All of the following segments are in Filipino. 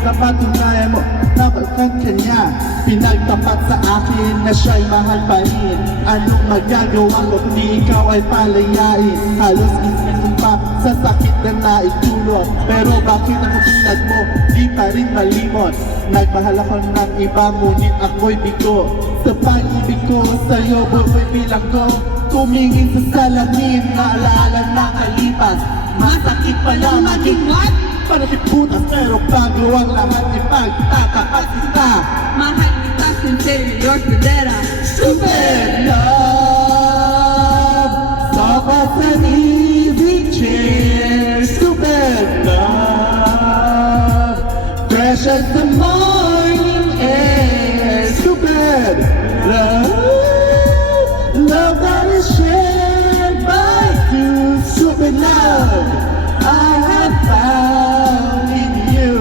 Napatunayan mo na bakit kanya pinagtapat sa akin na siya'y mahal pa rin. Anong magagawa ko kung di ikaw ay palayain? Halos isip pa sa sakit na naitulot. Pero bakit ang katulad mo di pa rin malimot? Nagmahal ako ng iba ngunit ako'y bigo. Sa pag-ibig ko sa'yo buhay bilang ko. Tumingin sa salamin na alaala na kalipas. Masakit pala maging what? Panakit putas pero bago ang lahat ipagtatapat kita. Mahal kita sincere, your Pradera. Stupid love, sopa sa easy chair. Stupid love, fresh as the morning air. Stupid love, love that is shared by two. Stupid love, I have found in you.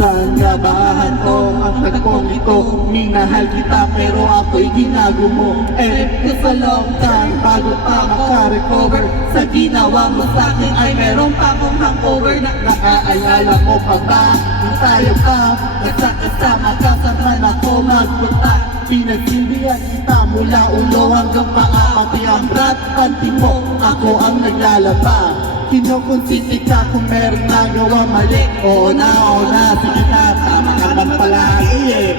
Saan nga bahan ko ang tagpong ito? Minahal kita pero ako'y ginago mo. It's a long time bago pa makarecover. Sa ginawa mo sa'kin ay meron pa akong hangover. Naaalala mo pa ba nung tayo pa kasama ka saan ako magpunta? Pinagsilbihan kita mula ulo hanggang paa. Pati ang brat, panty mo, ako ang naglalaba. Kinukonsinti ka kung meron nagawa mali. Oo na, sige na, tama ka naman palagi eh.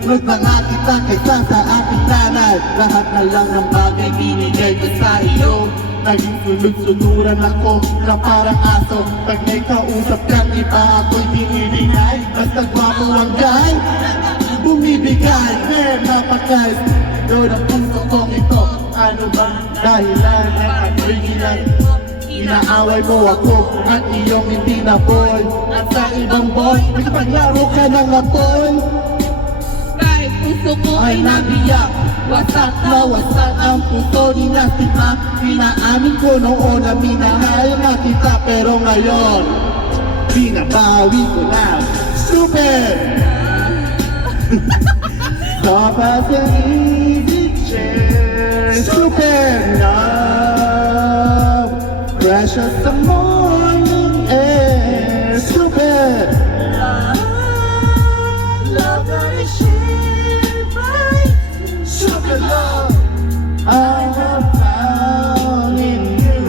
Mas mga kita kaysa sa aking nanay. Lahat na lang ng bagay binigay ko sa iyo. Naging sunod-sunuran ako na parang aso. Pag may kausap kang iba ako'y dinidinay. Basta gwapo ang guy, bumibigay. Napakay, doon ang puso kong ito. Ano ba dahilan ng ako'y gilan? Inaaway mo ako at iyong hindi na boy. At sa ibang boy, nagpaglaro ka ng apoy. Kahit puso ko Ay nabiyak, wasak na wasak ang puso ni Nasima. Pinaamin ko noon na minahal na kita. Pero ngayon, binabawi ko na. Stupid! Sopa sa easy chair. Stupid love, fresh as the morning air. Stupid love that is shared by stupid love. I have found in you.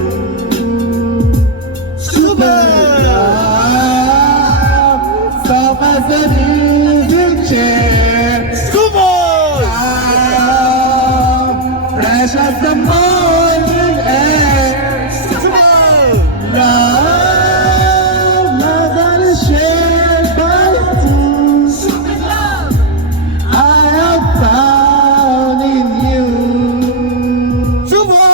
Stupid love, sofa sa easy chair. Stupid love, fresh as the morning air. Stupid love, love that is shared by two. Stupid love, I have found in you. Super!